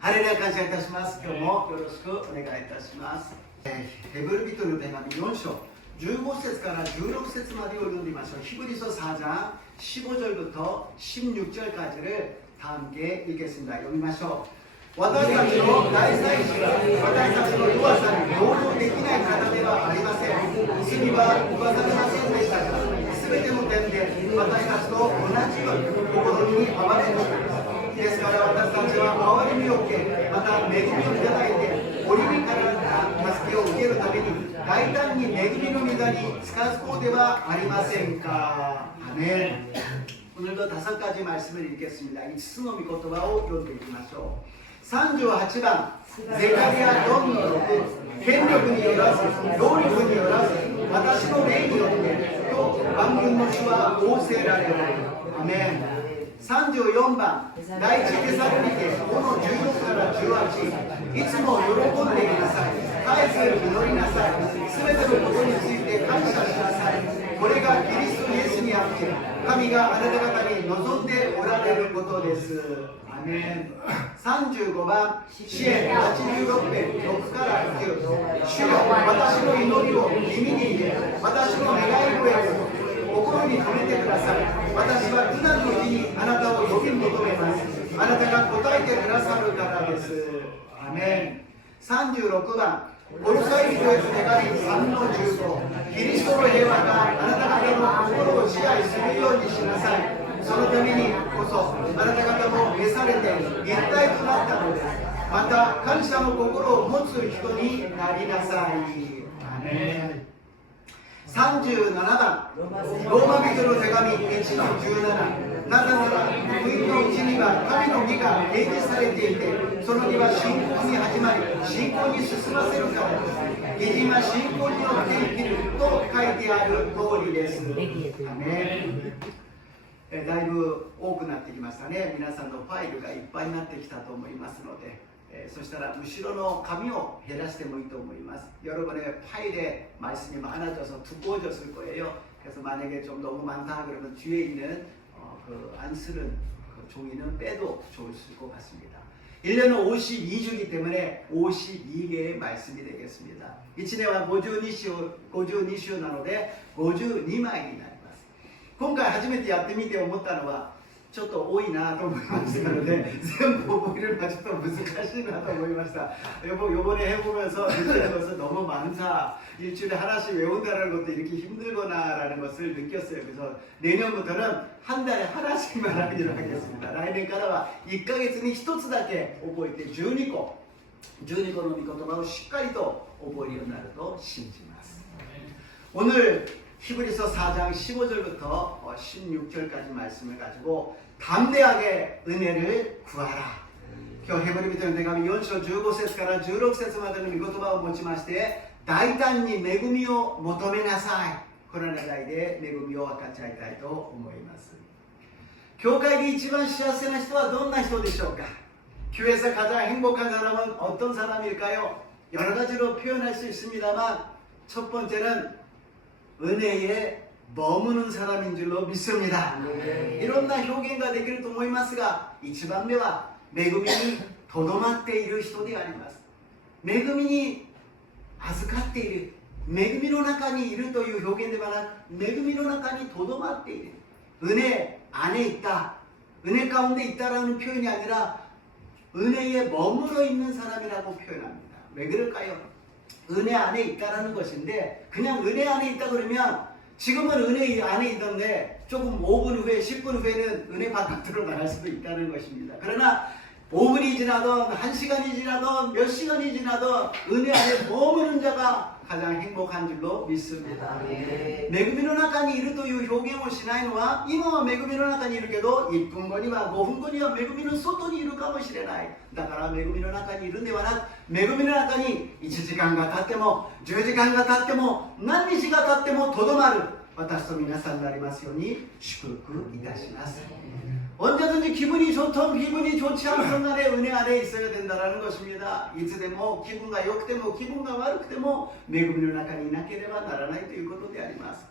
ハレルヤ感謝いたします。今日もよろしくお願いいたします。ヘブル人の手紙4章15節から16節までを読んでみましょう。히브리서 4장 15절부터 16절까지를 다 함께 읽겠습니다. 読みましょう。私たちの大祭司は私たちの弱さに同情できない方ではありません。罪は犯されませんでしたが、全ての点で私たちと同じように心に憐れんでいます。ですから私たちは憐れみを受け、また恵みをいただいて、折にから助けを受けるために大胆に恵みの御座に近づこうではありませんか。アメン。 오늘도 5가지 말씀을 읽겠습니다. 5つの御言葉を読んでいきましょう。38방ゼカリヤ 4の6権力によらず労力によらず私の霊によってと万軍の主は仰せられる。アメン。34番第一テサロニケ5の16から18いつも喜んでいなさい。絶えず祈りなさい。すべてのことについて感謝しなさい。これがキリストイエスにあって神があなた方に望んでおられることです。アメン。35番支援86編6から9主よ私の祈りを耳に入れ私の願い声を心に留めてください。私は苦難の日にあなたを呼び求めます。あなたが答えてくださるからです。アメン。36番コロサイ人への手紙3の15キリストの平和があなた方の心を支配するようにしなさい。そのためにこそあなた方も召されて一体となったのです。また感謝の心を持つ人になりなさい。アメン。37番ローマ人の手紙1の17なぜなら福音のうちには神の義が提示されていてその義は信仰に始まり信仰に進ませるからです。義人は信仰によって生きると書いてある通りです。アメン。だいぶ多くなってきましたね。皆さんのファイルがいっぱいになってきたと思いますのでそしたら後ろの紙を減らしてもいいと思います. 여러분의 파일에 말씀이 많아져서 두꺼워졌을 거예요. 그래서 만약에 좀 너무 많다 그러면 뒤에 있는 그 안 쓰는 그 종이는 빼도 좋을 것 같습니다. 1년은 52주이기 때문에 52개의 말씀이 되겠습니다. 1年は52週なので52枚になります。今回初めてやってみて思ったのはちょっと多いなと思いましたので全部覚えるのはちょっと難しいなと思いました. 요번에 해보면서 너무 많다. 일주일에 하나씩 외운다는 것도 이렇게 힘들구나라는 것을 느꼈어요. 그래서 내년부터는 한 달에 하나씩만 하기로 하겠습니다. 来年からは1ヶ月に1つだけ覚えて12個の御言葉をしっかりと覚えるようになると信じます. 오늘 히브리서 4장 15절부터 16절까지 말씀을 가지고 담대하게 은혜를 구하라. 今日ヘブル人の手紙4章15節から16節までの御言葉を持ちまして大胆に恵みを求めなさい。この願いで恵みを分かち合いたいと思います。教会で一番幸せな人はどんな人でしょうか。 교회에서 가장 행복한 사람은 어떤 사람일까요? 여러 가지로 표현할 수 있습니다만 첫 번째는 은혜에 머무는 사람인 줄로 믿습니다. いろんな表現ができると思いますが、一番目は恵みにとどまっている人であります。恵みに預かっている、恵みの中にいるという表現ではなく、恵みの中にとどまっている。 은혜 안에 있다, 은혜 가운데 있다라는 표현이 아니라 은혜에 머물러 있는 사람이라고 표현합니다. 왜 그럴까요? 은혜 안에 있다라는 것인데 그냥 은혜 안에 있다 그러면 지금은 은혜 안에 있는데 조금 5분 후에 10분 후에는 은혜 바깥으로 나갈 수도 있다는 것입니다. 그러나 5분이 지나던 1시간이 지나던 몇 시간이 지나던 은혜 안에 머무는 자가 가장 행복한 줄로 믿습니다. 恵みの中にいるという表現をしないのは今は恵みの中にいるけど1分後には5分後には恵みの外にいるかもしれない。だから恵みの中にいるんではなく恵みの中に1時間が経っても10時間が経っても何日が経ってもとどまる私と皆さんになりますように祝福いたします。 언제든지 기분이 좋든 기분이 좋지 않은 순간에 은혜 안에 있어야 된다는 것입니다. いつでも気分が良くても気分が悪くても恵みの中にいなければならないということであります。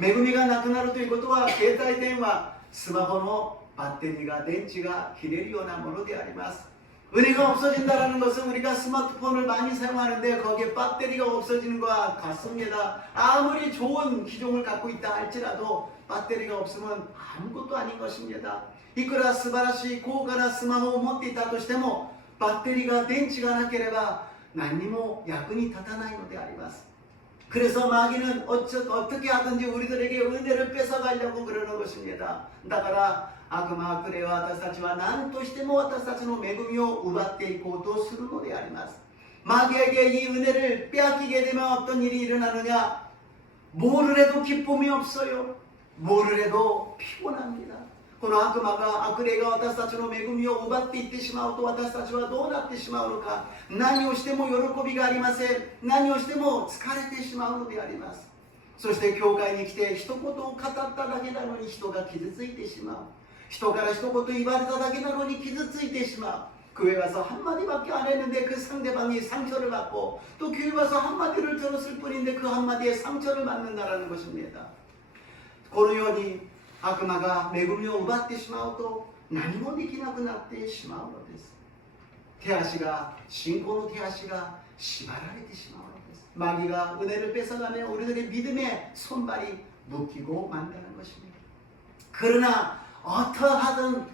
恵みがなくなるということは携帯電話、スマホのバッテリーが電池が切れるようなものであります。 은혜가 없어진다는 것은 우리가 스마트폰을 많이 사용하는데 거기에 배터리가 없어지는 것과 같습니다. 아무리 좋은 기종을 갖고 있다 할지라도 배터리가 없으면 아무것도 아닌 것입니다. いくら素晴らしい高価なスマホを持っていたとしてもバッテリーが電池がなければ何にも役に立たないのであります。 그래서 마귀는 어떻게 하든지 우리들에게 은혜를 뺏어가려고 그러는 것입니다. だから悪魔はこれは私たちは何としても私たちの恵みを奪っていこうとするのであります。 마귀에게 이 은혜를 빼앗기게 되면 어떤 일이 일어나느냐? 뭐를 해도 기쁨이 없어요. 뭐를 해도 피곤합니다. この悪魔が悪霊が私たちの恵みを奪っていってしまうと私たちはどうなってしまうのか。何をしても喜びがありません。何をしても疲れてしまうのであります。そして教会に来て一言を語っただけなのに人が傷ついてしまう。人から一言言われただけなのに傷ついてしまう。 교회 와서 한마디밖에 안 했는데 그 상대방이 상처를 받고 또 교회 와서 한마디를 들었을 뿐인데 그 한마디에 상처를 받는다라는 것입니다. このように 悪魔が恵みを奪ってしまうと何もできなくなってしまうのです。手足が信仰の手足が縛られてしまうのです。 마귀가 은혜를 뺏어가며 우리들의 믿음의 손발이 묶이고 만다는 것입니다. 그러나 어떠하든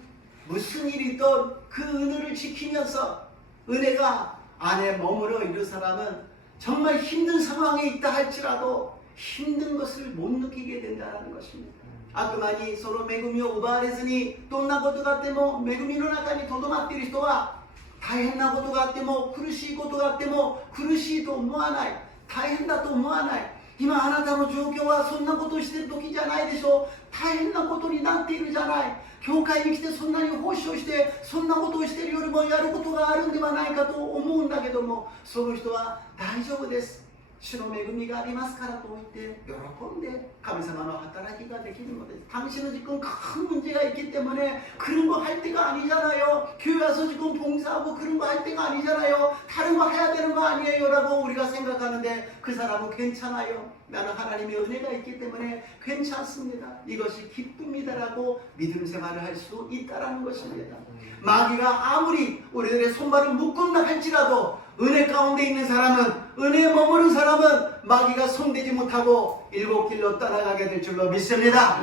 무슨 일이 있든 그 은혜를 지키면서 은혜가 안에 머물러 있는 사람은 정말 힘든 상황에 있다 할지라도 힘든 것을 못 느끼게 된다는 것입니다. 悪魔にその恵みを奪われずにどんなことがあっても恵みの中にとどまっている人は大変なことがあっても苦しいことがあっても苦しいと思わない、大変だと思わない。今あなたの状況はそんなことをしている時じゃないでしょう。大変なことになっているじゃない。教会に来てそんなに奉仕をしてそんなことをしているよりもやることがあるんではないかと思うんだけども、その人は大丈夫です。 主の恵みがありますからと言って喜んで神様の働きができるのです。 당신은 지금 큰 문제가 있기 때문에 그런 거 할 때가 아니잖아요. 교회 와서 지금 봉사하고 그런 거 할 때가 아니잖아요. 다른 거 해야 되는 거 아니에요 라고 우리가 생각하는데 그 사람은 괜찮아요. 나는 하나님의 은혜가 있기 때문에 괜찮습니다. 이것이 기쁨이다라고 믿음 생활을 할 수 있다라는 것입니다. 마귀가 아무리 우리들의 손발을 묶은다 할지라도 은혜 가운데 있는 사람은 은혜에 머무른 사람은 마귀가 손대지 못하고 일곱 길로 따라가게 될 줄로 믿습니다.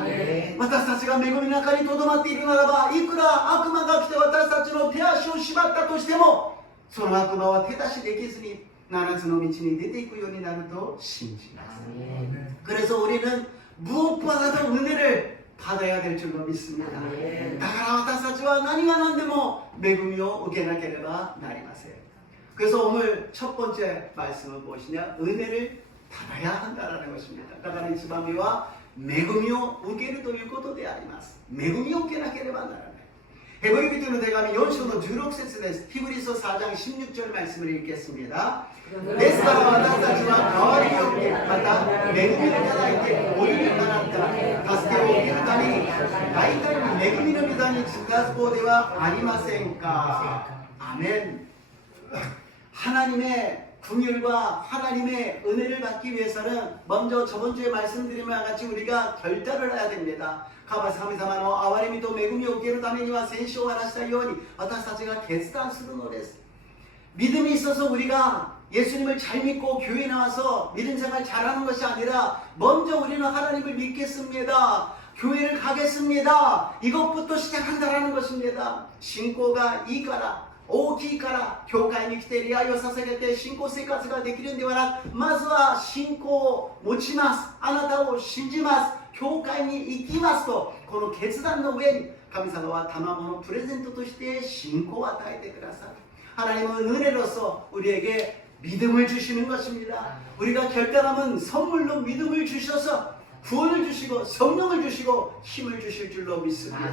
私たちが恵みの中にとどまっているならばいくら悪魔が来て私たちの手足を縛ったとしてもその悪魔は手出しできずに7つの道に出ていくようになると信じます。 그래서 우리는 무엇보다도 은혜를 받아야 될 줄로 믿습니다. だから私たちは何が何でも恵みを受けなければなりません。 그래서 오늘 첫 번째 말씀은 무엇이냐? 은혜를 받아야 한다라는 것입니다. だから一番目は恵みを受けるということであります。恵みを受けなければならない。 ヘブリ人の手紙4章の16節です。 히브리서 4장 16절 말씀을 읽겠습니다. ですから私たちは代わりによってまた恵みをいただいておりにかなった助けを受けるために大胆に恵みの御座に近づこうではありませんか。 아멘. 하나님의 긍휼과 하나님의 은혜를 받기 위해서는 먼저 저번주에 말씀드린 바와 같이 우리가 결단을 해야 됩니다. 神様の憐れみと恵みを受けるためには先週お話したように私たちが決断するのです。 믿음이 있어서 우리가 예수님을 잘 믿고 교회에 나와서 믿음 생활 잘하는 것이 아니라 먼저 우리는 하나님을 믿겠습니다. 교회를 가겠습니다. 이것부터 시작한다라는 것입니다. 신고가 이가라 大きいから教会に来て礼拝を捧げて信仰生活ができるんではなくまずは信仰を持ちます。あなたを信じます。教会に行きますとこの決断の上に神様は賜物プレゼントとして信仰を与えてくださる。 하나님은 은혜로서 우리에게 믿음을 주시는 것입니다. 우리가 결단하면 선물로 믿음을 주셔서 구원을 주시고 성령을 주시고 힘을 주실 줄로 믿습니다.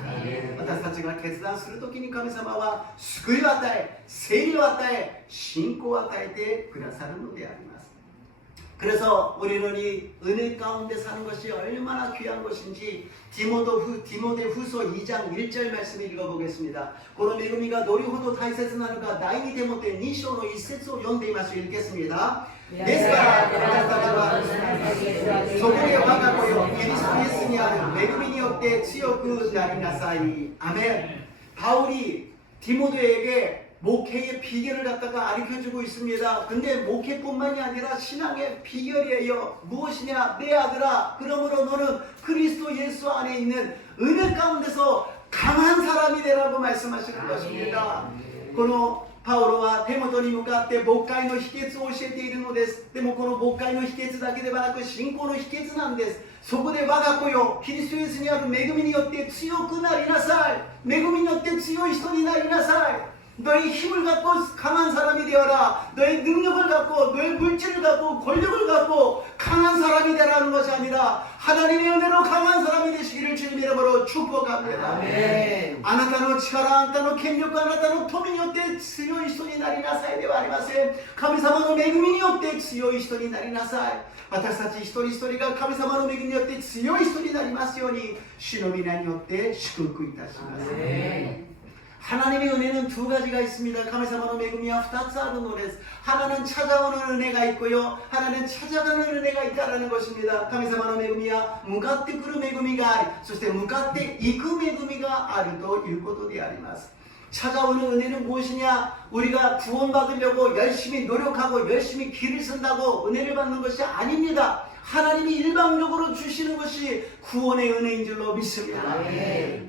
私たちが決断するときに神様は救いを与え、聖霊を与え、信仰を与えてくださるのであります。 그래서 우리는 이 은혜 가운데 사는 것이 얼마나 귀한 것인지 디모데후서 2장 1절 말씀을 읽어보겠습니다. この恵みがどれほど大切なのか第2テモテ2章の1節を読んでいます。읽겠습니다. ですから私たちはそこで我が子よキリストイエスにある恵みによって強くなりなさい。아멘. 바울이 디모데에게 목회의 비결을 갖다가 가르쳐주고 있습니다. 근데 목회뿐만이 아니라 신앙의 비결이에요. 무엇이냐? 내 아들아, 그러므로 너는 그리스도 예수 안에 있는 은혜 가운데서 강한 사람이 되라고 말씀하시는 것입니다. このパウロは手元に向かって牧会の秘訣を教えているのです。でもこの牧会の秘訣だけではなく信仰の秘訣なんです。そこで我が子よ、キリストイエスにある恵みによって強くなりなさい。恵みによって強い人になりなさい。 너의 힘을 갖고 강한 사람이 되어라. 너의 능력을 갖고, 너의 물질을 갖고, 권력을 갖고 강한 사람이 되라는 것이 아니라 하나님의 은혜로 강한 사람이 되시기를 주님의 이름으로 축복합니다. 아멘. あなたの力、あなたの権力、あなたの富によって強い人になりなさいではありません。神様の恵みによって強い人になりなさい。私たち一人一人が神様の恵みによって強い人になりますように、主の皆によって祝福いたします。 하나님의 은혜는 두 가지가 있습니다. 하나님의 은혜와 2つあるのです. 하나는 찾아오는 은혜가 있고요. 하나는 찾아가는 은혜가 있다는 것입니다. 하나님의 은혜와 向かってくる恵みがあり, そして向かっていく恵みがあるということであります. 찾아오는 은혜는 무엇이냐? 우리가 구원받으려고 열심히 노력하고 열심히 길을 쓴다고 은혜를 받는 것이 아닙니다. 하나님이 일방적으로 주시는 것이 구원의 은혜인 줄로 믿습니다.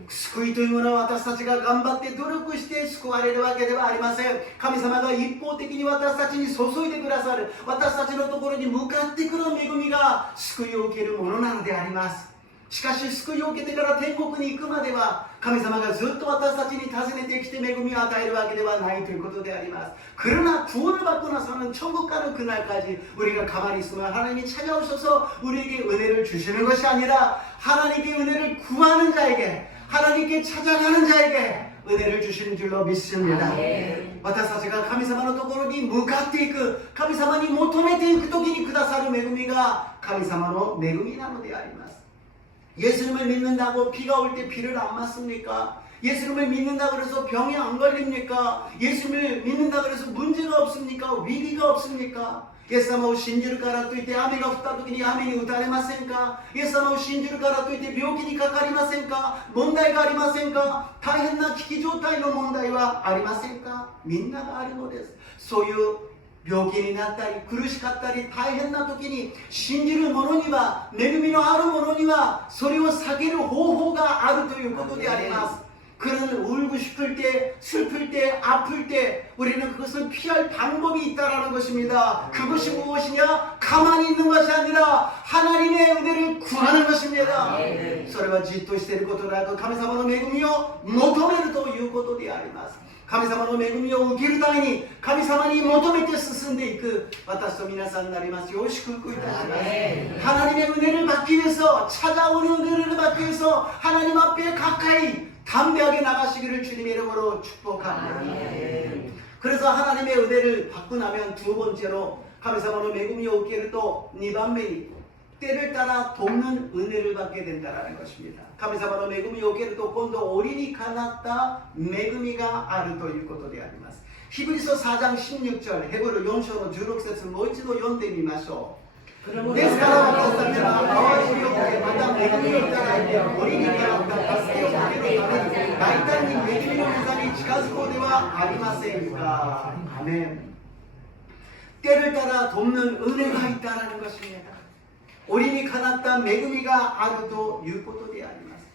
救いというものは私たちが頑張って努力して救われるわけではありません。神様が一方的に私たちに注いでくださる、私たちのところに向かってくる恵みが救いを受けるものなのであります。 しかし救いを受けてから天国に行くまでは神様がずっと私たちに訪ねてきて恵みを与えるわけではないということであります。 그러나 구원을 받고 나서는 천국 가는 그날까지 우리가 가만히 있으면 하나님이 찾아오셔서 우리에게 은혜를 주시는 것이 아니라 하나님께 은혜를 구하는 자에게, 하나님께 찾아가는 자에게 은혜를 주시는 줄로 믿습니다. 私たちが神様のところに向かっていく、神様に求めていく時にくださる恵みが神様の恵みなのであります。 예수님을 믿는다고 비가 올 때 비를 안 맞습니까? 예수님을 믿는다고 해서 병이 안 걸립니까? 예수님을 믿는다고 해서 문제가 없습니까? 위기가 없습니까? イエス様を信じるからといって雨が降った時に雨に打たれませんか? イエス様を信じるからといって病気にかかりませんか? 問題がありませんか? 大変な危機状態の問題はありませんか? みんながあるのです。そういう病気になったり苦しかったり大変な時に信じる者には恵みのある者にはそれを避ける方法があるということであります。 그는 울고 싶을 때, 슬플 때, 아플 때 우리는 그것을 피할 방법이 있다는 것입니다. 그것이 무엇이냐? 가만히 있는 것이 아니라 하나님의 은혜를 구하는 것입니다. それはじっとしていることなく神様の恵みを求めるということであります。 神様の恵みを受けるために神様に求めて進んでいく私と皆さんになりますよう祝福いたします。 하나님의 은혜를 받기 위해서 찾아오는 은혜를 받기 위해서 하나님 앞에 가까이 담대하게 나가시기를 주님의 이름으로 축복합니다. 그래서 하나님의 은혜를 받고 나면 두 번째로 하나님의恵みを受けると 2番目に 때를 따라 돕는 은혜를 받게 된다는 것입니다. 하나님의恵みを受けると今度折にかなった恵みがあるということであります。 히브리서 4장 16절 헤브르 4장 16節もう一度読んでみましょう。 ですから私たちは憐れみを受けまた恵みをいただいて折にかなった助けを受けるために大胆に恵みの御座に近づこうではありませんか。アメン。 때를 따라 돕는 은혜가 있다는 것입니다.折にかなった恵みがあるということであります。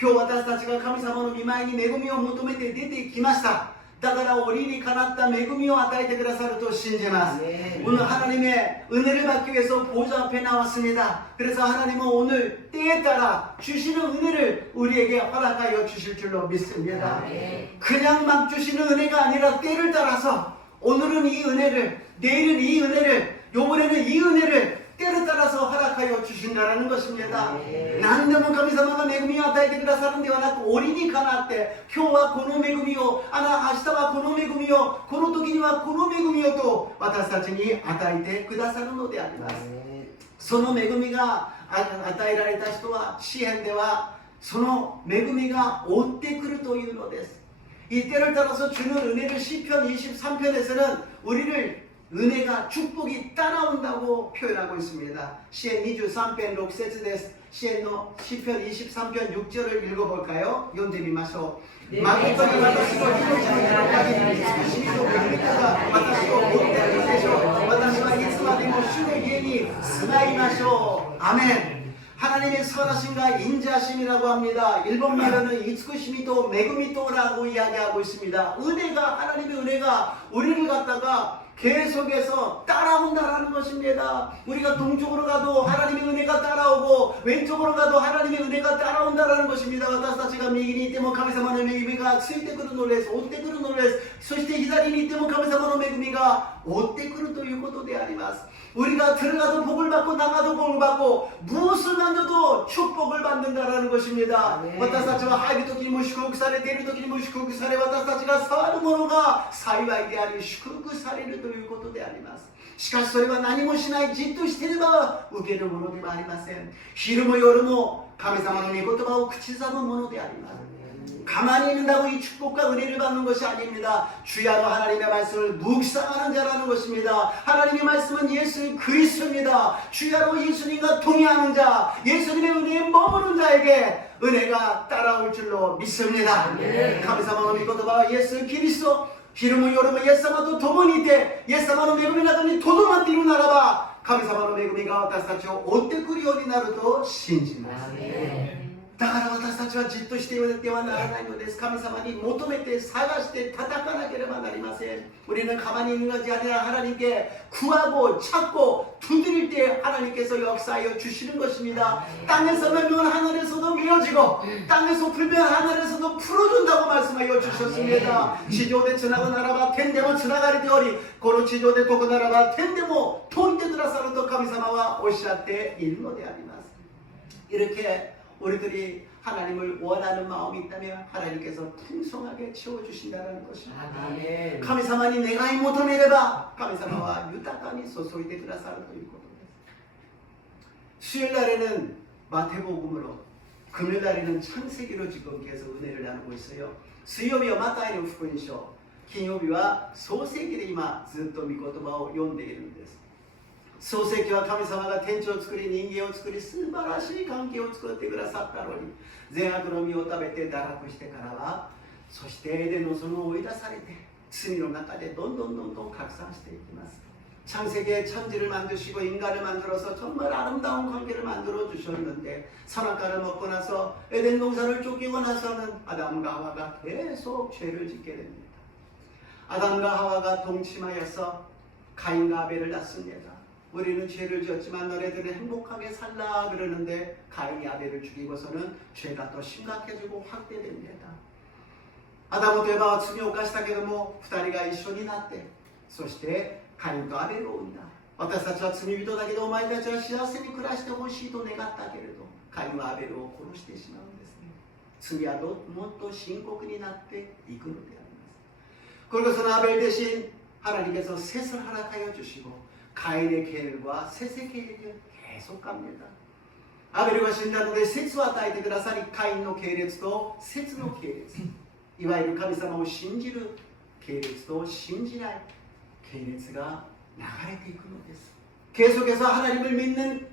今日私たちが神様の御前に恵みを求めて出てきました。 だから折にかなった恵みを与えてくださると信じます. 오늘 하나님의 은혜를 받기 위해서 보좌 앞에 나왔습니다. 그래서 하나님은 오늘 때에 따라 주시는 은혜를 우리에게 허락하여 주실 줄로 믿습니다. 그냥 막 주시는 은혜가 아니라 때를 따라서 오늘은 이 은혜를, 내일은 이 은혜를, 요번에는 이 은혜를 때를 따라서 허락하여 주신다는 것입니다. 何でも神様が恵みを与えてくださるのではなく折にかなって今日はこの恵みを、明日はこの恵みを、この時にはこの恵みをと私たちに与えてくださるのであります。その恵みが与えられた人は詩篇ではその恵みが追ってくるというのです。 이 때를 따라서 주는 은혜를 시편 23편에서는 우리를 은혜가 축복이 따라온다고 표현하고 있습니다. 시편 23편 6節です。시편 23편 6절을 읽어볼까요?読んでみましょう. 마귀들이私を美しいと恵み方私を持っているでしょう。私はいつまでも主の家に住まいましょう. 아멘. 하나님의 선하심과 인자심이라고 합니다. 일본 말로는 이츠쿠시미도 메구미도라고 이야기하고 있습니다. 은혜가, 하나님의 은혜가 우리를 갖다가 계속해서 따라온다라는 것입니다. 우리가 동쪽으로 가도 하나님의 은혜가 따라오고 왼쪽으로 가도 하나님의 은혜가 따라온다라는 것입니다. 私たちが右にいても神様の恵みがついてくるのです。追ってくるのです。そして左にいても神様の恵みが追ってくるということであります。 우리가 들어가도 복을 받고 나가도 복을 받고 무엇을 만져도 축복을 받는다라는 것입니다. 私たちは入る時にも祝福され出る時にも祝福され私たちが触るものが幸いであり祝福されるということであります。 しかしそれは何もしないじっとしていれば受けるものではありません。昼も夜も神様の御言葉を口ずむものであります。 가만히 있는다고 이 축복과 은혜를 받는 것이 아닙니다. 주야로 하나님의 말씀을 묵상하는 자라는 것입니다. 하나님의 말씀은 예수 그리스도입니다. 주야로 예수님과 동의하는 자, 예수님의 은혜에 머무는 자에게 은혜가 따라올 줄로 믿습니다. 감사하는御言葉 예수 그리스도昼も夜もイエス様と共にいてイエス様の恵みなどにとどまっているならば神様の恵みが私たちを追ってくるようになると信じます。 だから私たちはじっとしていてはならないのです。神様に求めて探して叩かなければなりません。 우리는 가만히 있는 것이 아니라 하나님께 구하고 찾고 두드릴 때 하나님께서 역사하여 주시는 것입니다. 땅에서 맺으면 하늘에서도 맺어지고 땅에서 풀면 하늘에서도 풀어준다고 말씀하여 주셨습니다. 지조대 지나고 나라바 텐데모 지나가리 되오리 고로 지조대 도고 나라바 텐데모 통대 드라사로도神様は おっしゃっているのであります。 이렇게 우리들이 하나님을 원하는 마음이 있다면 하나님께서 풍성하게 채워주신다는 것입니다. 아멘. 神様に願い求めれば神様は豊かに注いでくださるということです。 수요일날에는 마태복음으로 금요일날에는 창세기로 지금 계속 은혜를 나누고 있어요. 수요일은 마타이의福音書 金曜日は創世記で今ずっと御言葉を読んでいるんです。 創世記は神様が天地を作り人間を作り素晴らしい関係を作ってくださったのに善悪の実を食べて堕落してからはそしてエデンの園を追い出されて罪の中でどんどん拡散していきます。 창세기에 천지를 만드시고 인간을 만들어서 정말 아름다운 관계를 만들어 주셨는데 선악과를 먹고 나서 에덴 동산을 쫓기고 나서는 아담과 하와가 계속 죄를 짓게 됩니다. 아담과 하와가 동침하여서 가인과 아벨을 낳습니다. 우리는 죄를 지었지만 너네들은 행복하게 살라 그러는데 가인이 아벨을 죽이고서는 죄가 더 심각해지고 확대됩니다. 아담とエバは罪を犯したけども2人が一緒になってそしてカインとアベルを生んだ。私たちは罪人だけどお前たちは幸せに暮らしてほしいと願ったけれどカインはアベルを殺してしまうんですね。罪はもっと深刻になっていくのであります。 그리고 그 아벨 대신 하나님께서 셋을 허락하여 주시고 가인의 계율과 셋의 계율이 계속 갑니다. 아벨이 신다는데 셋을 与えてくださりカインの系列と셋의系列いわゆる神様を信じる系列と信じない系列が流れていくのです。 계속해서 하나님을 믿는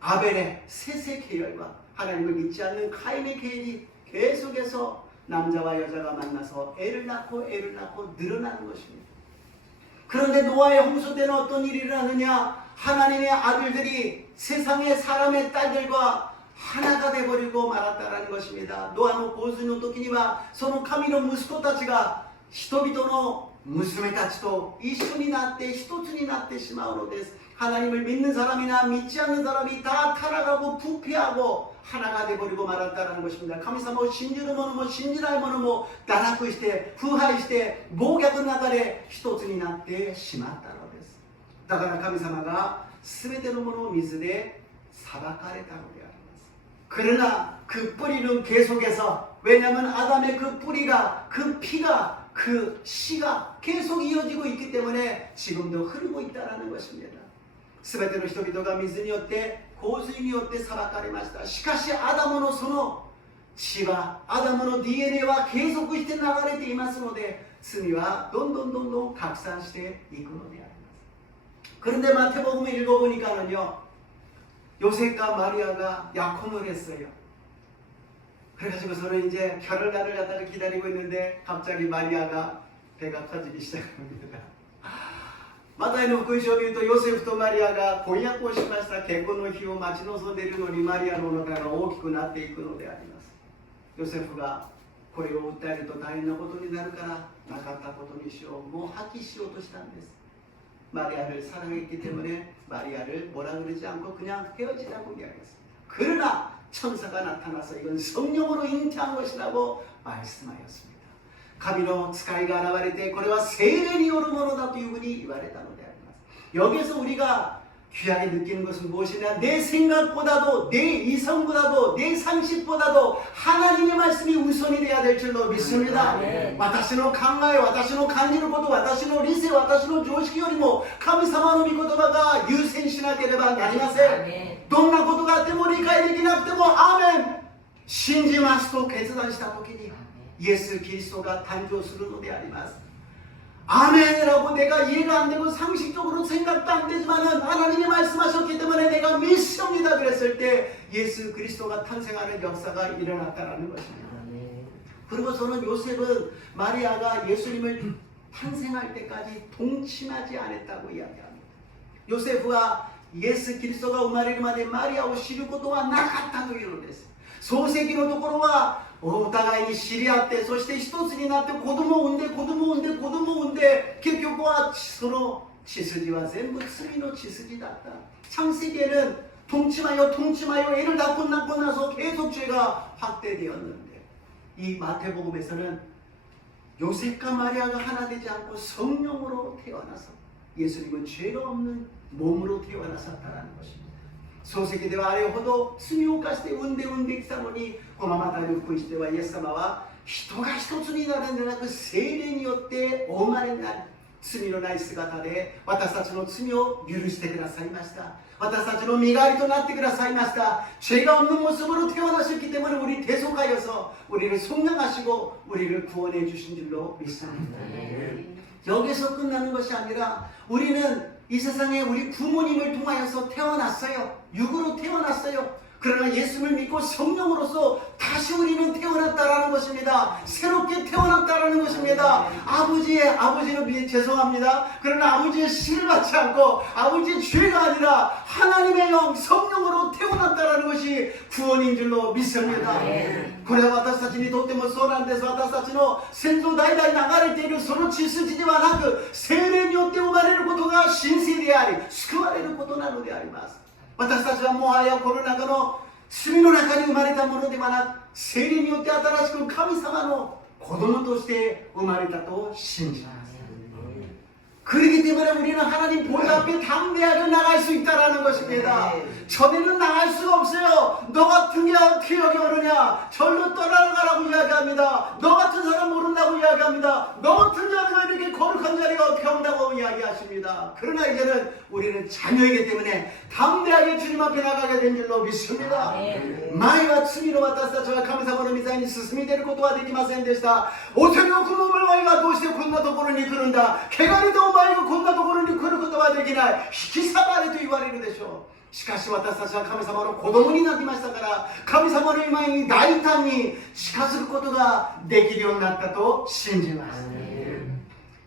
아벨의 셋의 계열과 하나님을 믿지 않는 카인의 계열이 계속해서 남자와 여자가 만나서 애를 낳고 늘어나는 것입니다. 그런데 노아의 홍수 때는 어떤 일이 일어나느냐? 하나님의 아들들이 세상의 사람의 딸들과 하나가 되어버리고 말았다라는 것입니다. 노아의 고수의時にはその神の息子たちが人々の娘たちと一緒になって一つになってしまうのです。 하나님을 믿는 사람이나 믿지 않는 사람이 다 타락하고 부패하고 하나가 되어버리고 말았다는 것입니다. 神様を信じる者も信じない者も堕落して腐敗して暴虐の中で一つになってしまったのです。だから神様が全てのものを水で裁かれたのであります。 그러나 그 뿌리는 계속해서 왜냐하면 아담의 그 뿌리가 그 피가 그 씨가 계속 이어지고 있기 때문에 지금도 흐르고 있다는 것입니다. 全ての人々が水によって洪水によって裁かれました。しかしアダムのその血はアダムの DNA は継続して流れていますので罪はどんどん拡散していくのであります。 그런데 마태복음을 읽어보니까는요, 요셉과 마리아가 약혼을 했어요. 그래가지고서는 이제 결혼날을 갖다가 기다리고 있는데 갑자기 마리아가 배가 터지기 시작합니다. マタイの福音書を見るとヨセフとマリアが婚約をしました。結婚の日を待ち望んでいるのにマリアのお腹が大きくなっていくのであります。ヨセフがこれを訴えると大変なことになるからなかったことにしよう、もう破棄しようとしたんです。마리아를 사랑했기 때문에 마리아를 뭐라 그러지 않고 그냥 헤어지라고 이야기했습니다. 그러나 천사가 나타나서 이건 성령으로 잉태한 것이라고 말씀하였습니다. 神の使いが現れてこれは聖霊によるものだというふうに言われたのであります。 여기서 우리가 귀하게 느끼는 것은 무엇이냐? 내 생각보다도 내 이성보다도 내 상식보다도 하나님의 말씀이 우선이 되어야 될 줄로 믿습니다. 私の考え、私の感じること、私の理性、私の常識よりも神様の御言葉が優先しなければなりません。どんなことがあっても理解できなくてもアーメン、信じますと決断した時にイエス・キリストが誕生するのであります。 아멘이라고 내가 이해가 안 되고 상식적으로 생각도 안 되지만은 하나님이 말씀하셨기 때문에 내가 믿습니다 그랬을 때 예수 그리스도가 탄생하는 역사가 일어났다라는 것입니다. 그리고서는 요셉은 마리아가 예수님을 탄생할 때까지 동침하지 않았다고 이야기합니다. 요셉과 예수 그리스도가生まれるまでマリアを知ることはなかったというのです。創世記のところはお互いに知り合って、そして一つになって子供を産んで子供を産んで子供を産んで、結局はその血筋は全部罪の血筋だった。 창세기에는 동침하여 애를 낳고 나서 계속 죄가 확대되었는데, 이 마태복음에서는 요셉과 마리아가 하나 되지 않고 성령으로 태어나서 예수님은 죄가 없는 몸으로 태어나셨다는 것입니다. 漱石ではあれほど罪を犯して産んできたのに、このマタイの福音書ではイエス様は人が一つになるんではなく聖霊によってお生まれになる罪のない姿で私たちの罪を許してくださいました。私たちの身代わりとなってくださいました。 죄가 없는 모습으로 태어나셨기 때문에 우리 대속하여서 우리를 속량하시고 우리를 구원해 주신 줄로 믿습니다. 여기서 끝나는 것이 아니라 우리는 이 세상에 우리 부모님을 통하여서 태어났어요. 육으로 태어났어요. 그러나 예수를 믿고 성령으로서 다시 우리는 태어났다라는 것입니다. 새롭게 태어났다라는 것입니다. 아버지는 죄송합니다. 그러나 아버지의 씨를 받지 않고 아버지의 죄가 아니라 하나님의 영 성령으로 태어났다라는 것이 구원인 줄로 믿습니다. これは私たちにとってもそうなんです。私たちの先祖代々流れているその血筋ではなく、聖霊によって生まれることが神聖であり救われることなのであります。 私たちはもはやこの中の罪の中に生まれたものではなく、聖霊によって新しく神様の子供として生まれたと信じます。 그렇기 때문에 우리는 하나님 보좌 앞에 담대하게 나갈 수 있다는 것입니다. 전에는 나갈 수가 없어요. 너 같은 게 어떻게 여기 오느냐, 절로 떠나가라고 이야기합니다. 너 같은 사람 모른다고 이야기합니다. 너 같은 자리가 이렇게 거룩한 자리가 어떻게 온다고 이야기하십니다. 그러나 이제는 우리는 자녀이기 때문에 담대하게 주님 앞에 나가게 된 줄로 믿습니다. 前は罪の私たちは神様の御座に進み出ることはできませんでした。お手のこの前がどうしてこんなところに来るんだ、汚れたお前がこんなところに来ることはできない、引き下がれと言われるでしょう。しかし私たちは神様の子供になりましたから、神様の前に大胆に近づくことができるようになったと信じます。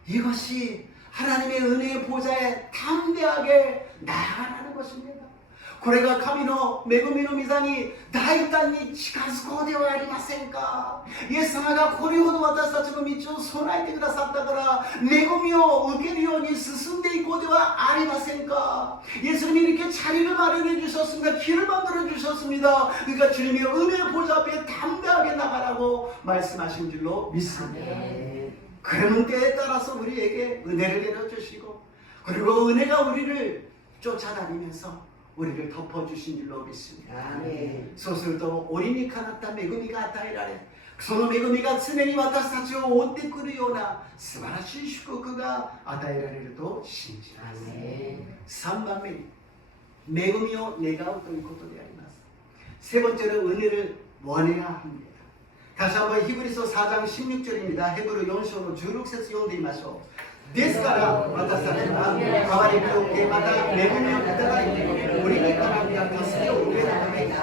이것이 하나님의 은혜의 보좌에 담대하게 나아가는 것입니다. これが神の恵みの御座に大胆に近づこうではありませんか。イエス様がこれほど私たちの道を備えてくださったから恵みを受けるように進んでいこうではありませんか。 예수님이 이렇게 자리를 마련해 주셨습니다. 길을 만들어 주셨습니다. 그러니까 주님의 은혜의 보좌 앞에 담대하게 나가라고 말씀하신 줄로 믿습니다. 그러면 때에 따라서 우리에게 은혜를 내려주시고, 그리고 은혜가 우리를 쫓아다니면서 우리를 덮어주신 줄로 믿습니다. そうすると折にかなった恵みが与えられ、その恵みが常に私たちを追ってくるような素晴らしい祝福が与えられると信じます。 3番目に恵みを願うということであります。 세 번째는 은혜를 원해야 합니다. 다시 한번 히브리서 4장 16절입니다. 헤브르 4章の16節読んでみましょう。ですから私たちは変わり身を受けまた恵みをいただいて折りから見た助けを受けるために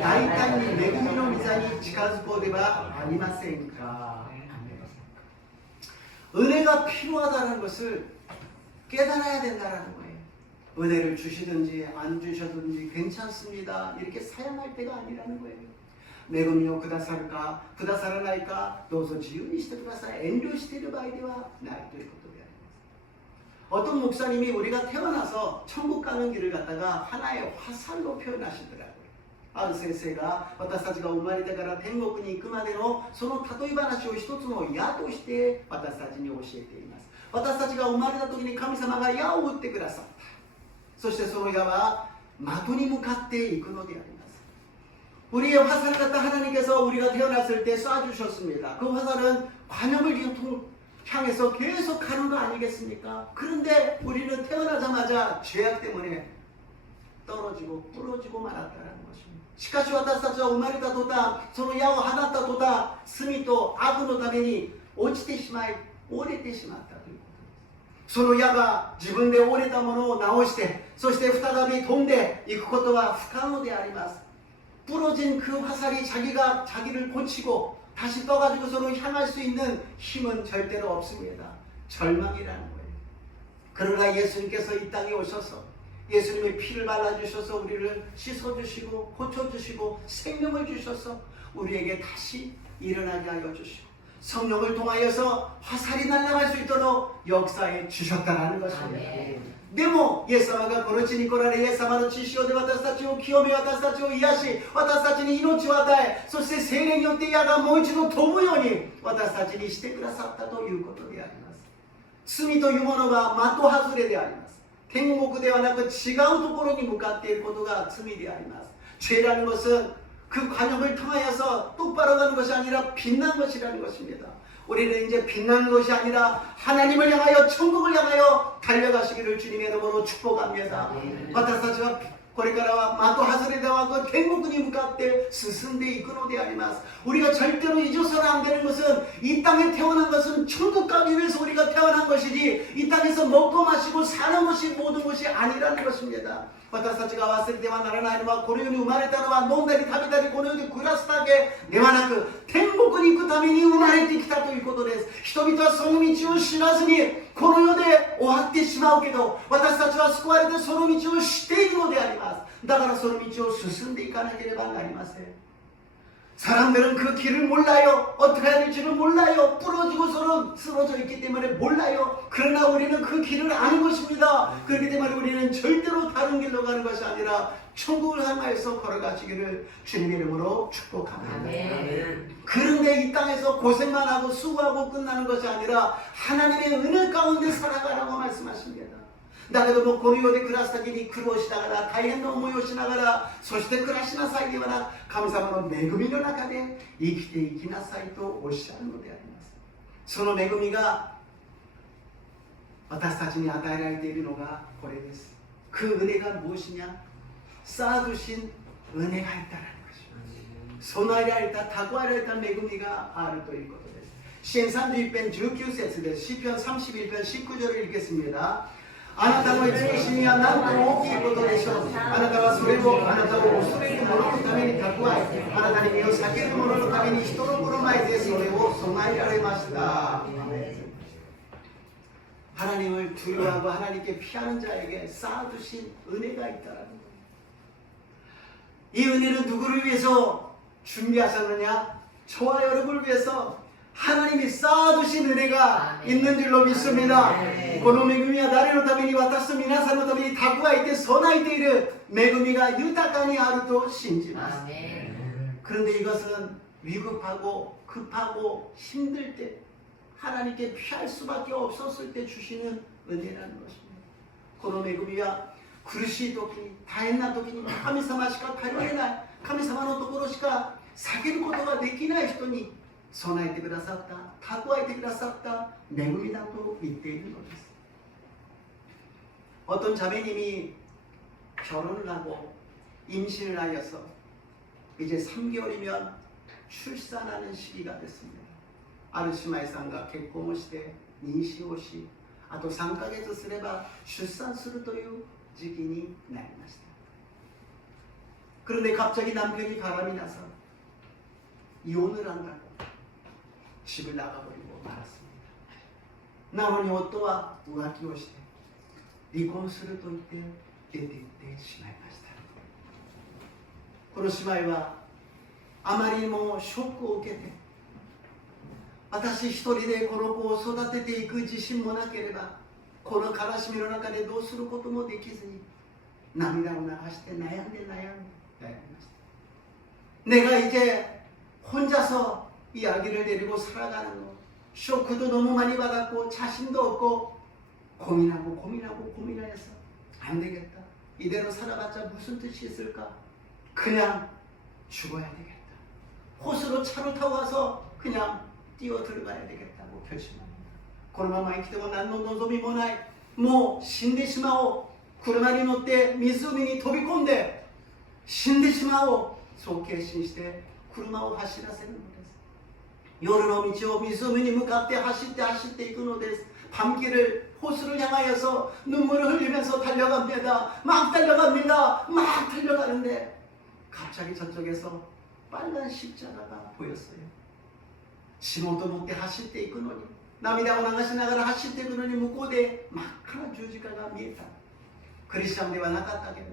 大胆に恵みの御座に近づこうではありませんか。 은혜가 필요하다는 것을 깨달아야 된다는 거예요. 은혜를 주시든지 안 주셔든지 괜찮습니다. 이렇게 사양할 때가 아니라는 거예요. 恵みをくださるかくださらないかどうぞ自由にしてください。遠慮している場合ではないということであります。 어떤 목사님이 우리가 태어나서 천국 가는 길을 갖다가 하나의 화살로 표현하시더라고요. ある先生が私たちが生まれてから天国に行くまでのその例え話を一つの矢として私たちに教えています。私たちが生まれた時に神様が矢を打ってくださった。そしてその矢は的に向かっていくのであります。 우리의 화살을 갖다 하나님께서 우리가 태어났을 때 쏴주셨습니다. 그 화살은 관역을 향해서 계속 가는 거 아니겠습니까? 그런데 우리는 태어나자마자 죄악 때문에 떨어지고 부러지고 말았다는 것입니다. しかし私たちは生まれた途端その矢を放った途端罪と悪のために落ちてしまい折れてしまったということです。その矢が自分で折れたものを直してそして再び飛んでいくことは不可能であります。 부러진 그 화살이 자기를 고치고 다시 떠가지고서는 향할 수 있는 힘은 절대로 없습니다. 절망이라는 거예요. 그러나 예수님께서 이 땅에 오셔서 예수님의 피를 발라주셔서 우리를 씻어주시고 고쳐주시고 생명을 주셔서 우리에게 다시 일어나게 하여 주시고 성령을 통하여서 화살이 날아갈 수 있도록 역사해 주셨다는 것입니다. でもイエス様がこの地に来られイエス様の血潮で私たちを清め私たちを癒し私たちに命を与えそして聖霊によって矢がもう一度飛ぶように私たちにしてくださったということであります。罪というものが的外れであります。天国ではなく違うところに向かっていることが罪であります。 죄라는 것은 그 관역을 통하여서 똑바로 가는 것이 아니라 빛난 것이라는 것입니다. 우리는 이제 빛나는 것이 아니라 하나님을 향하여 천국을 향하여 달려가시기를 주님의 이름으로 축복합니다. 私たちはこれからは的外れではなく天国に向かって進んでいくのであります。 우리가 절대로 잊어서는 안 되는 것은 이 땅에 태어난 것은 천국 가기 위해서 우리가 태어난 것이지 이 땅에서 먹고 마시고 사는 것이 모든 것이 아니라는 것입니다. 私たちが忘れてはならないのはこの世に生まれたのは飲んだり食べたりこの世で暮らすだけではなく天国に行くために生まれてきたということです。 人々はその道を知らずにこの世で終わってしまうけど私たちは救われてその道を知っているのであります。 だからその道を進んでいかなければなりません。 사람들은 그 길을 몰라요. 어떻게 해야 될지를 몰라요. 부러지고서는 쓰러져 있기 때문에 몰라요. 그러나 우리는 그 길을 아는 것입니다. 그렇기 때문에 우리는 절대로 다른 길로 가는 것이 아니라 천국을 향하여서 걸어가시기를 주님의 이름으로 축복합니다. 아멘. 그런데 이 땅에서 고생만 하고 수고하고 끝나는 것이 아니라 하나님의 은혜 가운데 살아가라고 말씀하십니다. だけどもこの世で暮らすだけに苦労しながら大変な思いをしながらそして暮らしなさいではなく神様の恵みの中で生きていきなさいとおっしゃるのであります。その恵みが私たちに与えられているのがこれです。 그 은혜가 무엇이냐? 쌓아두신 은혜가 있다는 것입니다. 소나이라 있다, 다구아라 있다,恵みがあるということです。詩編31編19節です。詩編31編19절을 읽겠습니다. あなたの慈しみはなんと大きいことでしょう。あなたはそれをあなたを恐れる者のために蓄えあなたに身を避ける者のために人の心前でそれを備えられました。 하나님을 두려워하고 하나님께 피하는 자에게 쌓아두신 은혜가 있다는 거예요. 이 은혜는 누구를 위해서 준비하셨느냐? 저와 여러분을 위해서 하나님이 쌓아두신 은혜가 있는 줄로 믿습니다. この恵みは誰のために私と皆さんのために蓄えて備えている恵みが豊かにあると信じます。 그런데 이것은 위급하고 급하고 힘들 때 하나님께 피할 수밖에 없었을 때 주시는 은혜라는 것입니다. この恵みは苦しい時大変な時に神様しか頼れない神様のところしか避けることができない人に備えてくださった蓄えてくださった恵みだと言っているのです。 어떤 자매님이 결혼을 하고 임신을 하여서 이제 3개월이면 출산하는 시기가 됐습니다. ある姉妹さんが結婚をして妊娠をしあと3ヶ月すれば出産するという時期になりました。 그런데 갑자기 남편이 바람이 나서 이혼을 한다고 집을 나가버리고 말았습니다. なのに夫は浮気をして離婚すると言って出て行ってしまいました。この姉妹はあまりにもショックを受けて、私一人でこの子を育てていく自信もなければ、この悲しみの中でどうすることもできずに涙を流して悩んで悩んで내가 이제 혼자서 이 아기를 데리고 살아가는 거, 쇼크도 너무 많이 받았고 자신도 없고 고민해서 안 되겠다. 이대로 살아봤자 무슨 뜻이 있을까? 그냥 죽어야 되겠다. 호수로 차로 타고 가서 그냥 뛰어 들어가야 되겠다고 결심합니다. このまま生きても何の望みもない。もう死んでしまおう。車に乗って湖に飛び込んで死んでしまおう。そう決心して車を走らせるのです。夜の道を湖に向かって走っていくのです。 밤길을 호수를 향하여서 눈물을 흘리면서 달려갑니다. 막 달려가는데 갑자기 저쪽에서 빨간 십자가가 보였어요. 仕事持って走っていくのに、涙を流しながら走っていくのに、向こうで真っ赤な十字架が見えた。クリスチャンではなかったけれど、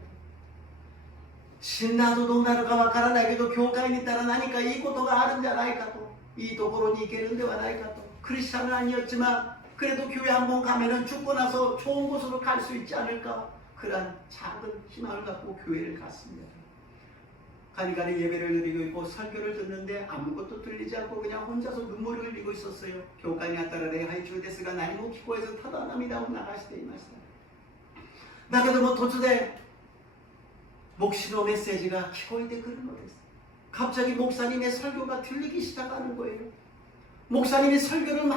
死んだ後どうなるかわからないけど、教会に行ったら何かいいことがあるんじゃないかと、いいところに行けるんではないかと。クリスチャンは아니었지만 그래도 교회 한번 가면은 죽고 나서 좋은 곳으로 갈 수 있지 않을까, 그런 작은 희망을 갖고 교회를 갔습니다. 가니가니 예배를 드리고 있고 설교를 듣는데 아무것도 들리지 않고 그냥 혼자서 눈물을 흘리고 있었어요. 교회에 왔다라礼拝中ですが何も聞こえずただ涙を流していました。だけども突然牧師のメッセージが聞こえてくるのです。 갑자기 목사님의 설교가 들리기 시작하는 거예요. 목사님이 설교를 막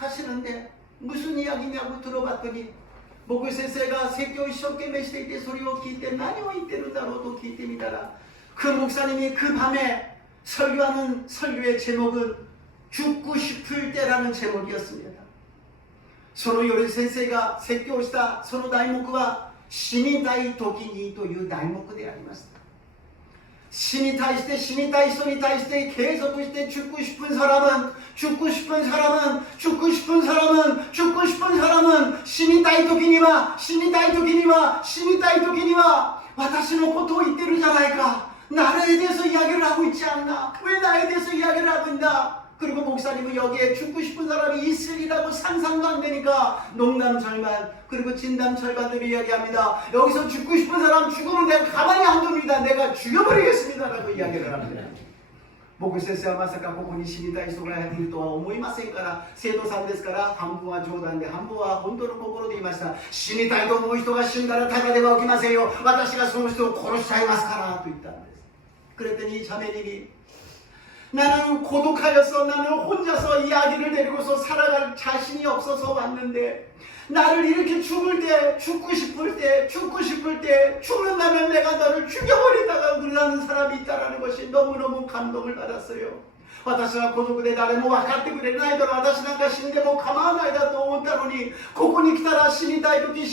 하시는데 무슨 이야기냐고 들어봤더니, 목회先生が説教を一生懸命していて、それを聞いて何を言ってるんだろうと聞いてみたら、그 목사님이 그 밤에 설교하는 설교의 제목은 죽고 싶을 때라는 제목이었습니다. その夜先生が説教したその題目は死にたい時にという題目でありました。 死に対して死にたい人に対して継続して죽고 싶은 사람은死にたい時には私のことを言ってるじゃないか。 나에 대해서 이야기를 하고 있지 않나? 왜 나에 대해서 이야기를 하고 있나? 그리고 목사님은 여기에 죽고 싶은 사람이 있으리라고 상상도 안 되니까 농담 절반 그리고 진담 절반으로 이야기합니다. 여기서 죽고 싶은 사람 죽으면 내가 가만히 안 둡니다. 내가 죽여버리겠습니다 라고 이야기를 합니다. 僕先生はまさかここに死にたい人がいるとは思いませんから、生徒さんですから半分は冗談で半分は本当の心で言いました。死にたいと思う人が死んだらただでは起きませんよ。私がその人を殺しちゃいますからと言ったんです。 그랬더니 자매님이 나는 고독하여서 나는 혼자서 이 아기를 데리고서 살아갈 자신이 없어서 왔는데, 나를 이렇게 죽고 싶을 때 죽는다면 내가 너를 죽여버린다고 그러는 사람이 있다는 것이 너무너무 감동을 받았어요. 私は孤独で誰も分かってくれないだろう、私なんか死んでも構わないだと思ったのに、ここに来たら死にたい時っ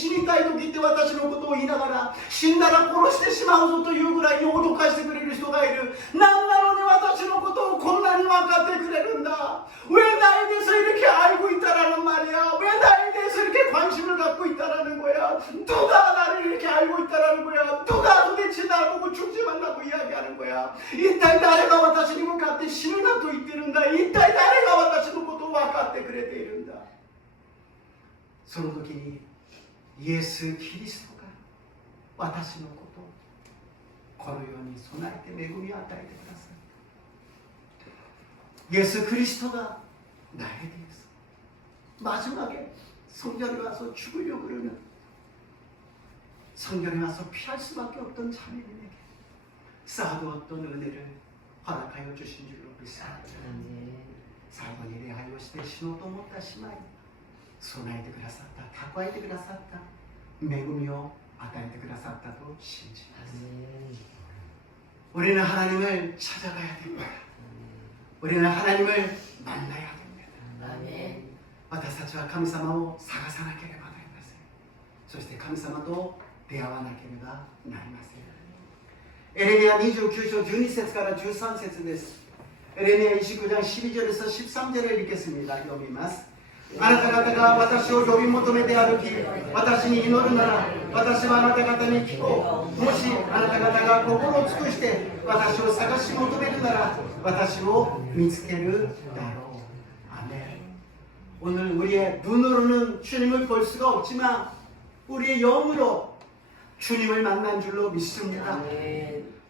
て私のことを言いながら、死んだら殺してしまうぞというぐらいに脅かしてくれる人がいる。なんなのに私のことをこんなに分かってくれるんだ。 왜 나에 대해서 이렇게 알고 있다라는 말이야. 왜 나에 대해서 이렇게 관심을 갖고 있다라는 거야. 누가 나를 이렇게 알고 있다라는 거야. 누가 도대체 나보고 죽지 말라고 이야기하는 거야. 이따誰が私に向かって死ぬなと言ってるんだ。一体誰が私のことを分かってくれているんだ。その時にイエス・キリストが私のことをこのように備えて恵みを与えてください。 예수 그리스도가 나에 대해서 마지막에 성전에 와서 죽으려고 그러는, 성전에 와서 피할 수밖에 없던 자매님에게 쌓아두었던 은혜를 허락하여 주신 줄로 믿습니다. 最後に礼拝をして死のうと思った姉妹に備えてくださった、蓄えてくださった恵みを与えてくださったと信じます。 우리는 하나님을 찾아가야 됩니다. 우리는 하나님을 만나야 됩니다. 私たちは神様を探さなければなりません。そして神様と出会わなければなりません。エレミヤ29장12節から13節です。エレミヤ29장 12절에서 13절을 읽겠습니다. 읽어봅니다. あなた方が私を呼び求めて歩き、私に祈るなら、私はあなた方に聞こう。もしあなた方が心を尽くして私を探し求めるなら、私を見つけるだろう。아멘. 오늘 우리의 눈으로는 주님을 볼 수가 없지만 우리의 영으로 주님을 만난 줄로 믿습니다.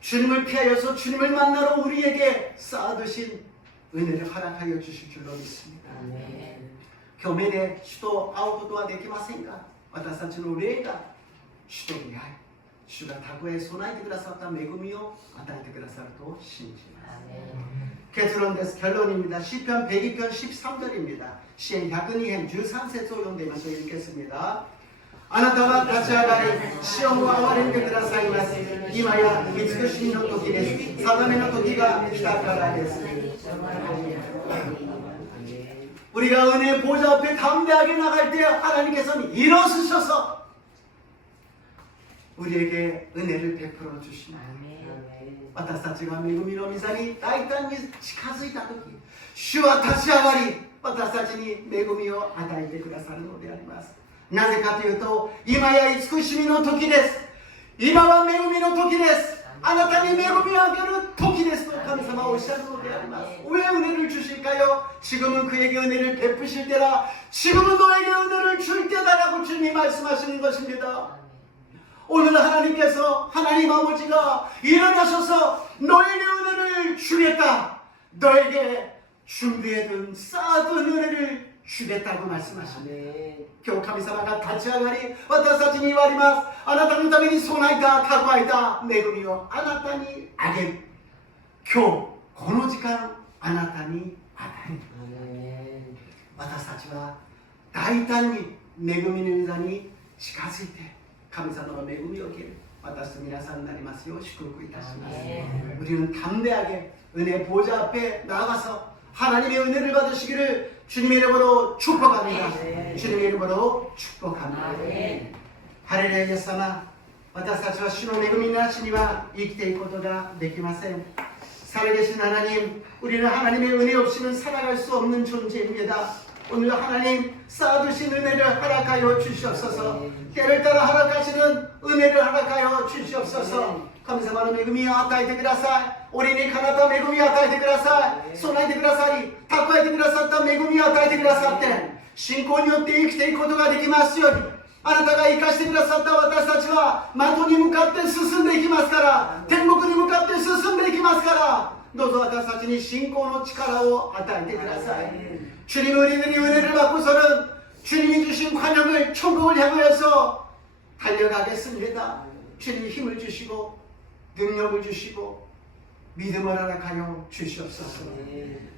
주님을 피하여서 주님을 만나러 우리에게 쌓아두신 은혜를 허락하여 주실 줄로 믿습니다. 今日目で主と会うことはできませんが、私たちの霊が主と出会い、主がたとえ備えてくださった恵みを与えてくださると信じます。結論です。결론입니다. 시편 102편 13절입니다. 시편 102편 13節を読んでみましょう。읽겠습니다. あなたは立ち上がり、シオンを憐れんでくださいます。今や慈しみの時です。定めの時が来たからです。 우리가 은혜의 보좌 앞에 담대하게 나갈 때 하나님께서는 일어서셔서 우리에게 은혜를 베풀어 주십니다. 私たちが恵みの御座に大胆に近づいた時、主は立ち上がり、私たちに恵みを与えてくださるのであります。なぜかというと、今や慈しみの時です。今は恵みの時です。 あなたに恵みをあげる時ですと神様はおっしゃるのであります。왜 은혜를 주실까요? 지금은 그에게 은혜를 베푸실 때라. 지금은 너에게 은혜를 줄 때다라고 주님이 말씀하시는 것입니다. 오늘 하나님께서 하나님 아버지가 일어나셔서 너에게 은혜를 주겠다. 너에게 준비해둔 쌓아둔 은혜를 주겠다고 말씀하시네. 今日神様が立ち上がり、私たちに言われます。あなたのために備えた、蓄えた恵みをあなたにあげる。今日この時間あなたに与える。私たちは大胆に恵みの座に近づいて神様の恵みを受ける私と皆さんになりますよう祝福いたします。 우리는 담대하게 은혜 보좌 앞에 나가서 하나님의 은혜를 받으시기를 주님의 이름으로 축복합니다. 주님의 이름으로 축복합니다. 할렐루야. イエス様、私たちは主の恵みなしには生きていくことができません。 살아계신 하나님, 우리는 하나님의 은혜 없이는 살아갈 수 없는 존재입니다. 오늘 하나님 쌓아두신 은혜를 허락하여 주시옵소서. 때를 따라 허락하시는 은혜를 허락하여 주시옵소서. 神様の恵みを与えてください。俺にかなった恵みを与えてください。備えてくださり、蓄えてくださった恵みを与えてくださって、信仰によって生きていくことができますように。あなたが生かしてくださった私たちは的に向かって進んでいきますから、天国に向かって進んでいきますから、どうぞ私たちに信仰の力を与えてください。 주님 우리들이 은혜를 받고서는 주님이 주신 관용을 천국을 향하여서 달려가겠습니다. 주님이 힘을 주시고 능력을 주시고 믿음을 허락하여 주시옵소서.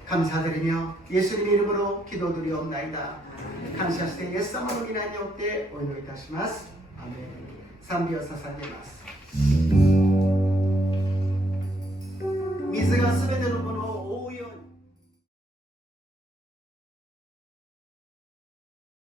감사드리며 예수님의 이름으로 기도드리옵나이다. 감사してイエス様の皆によってお祈りいたします。アメン。賛美を捧げます。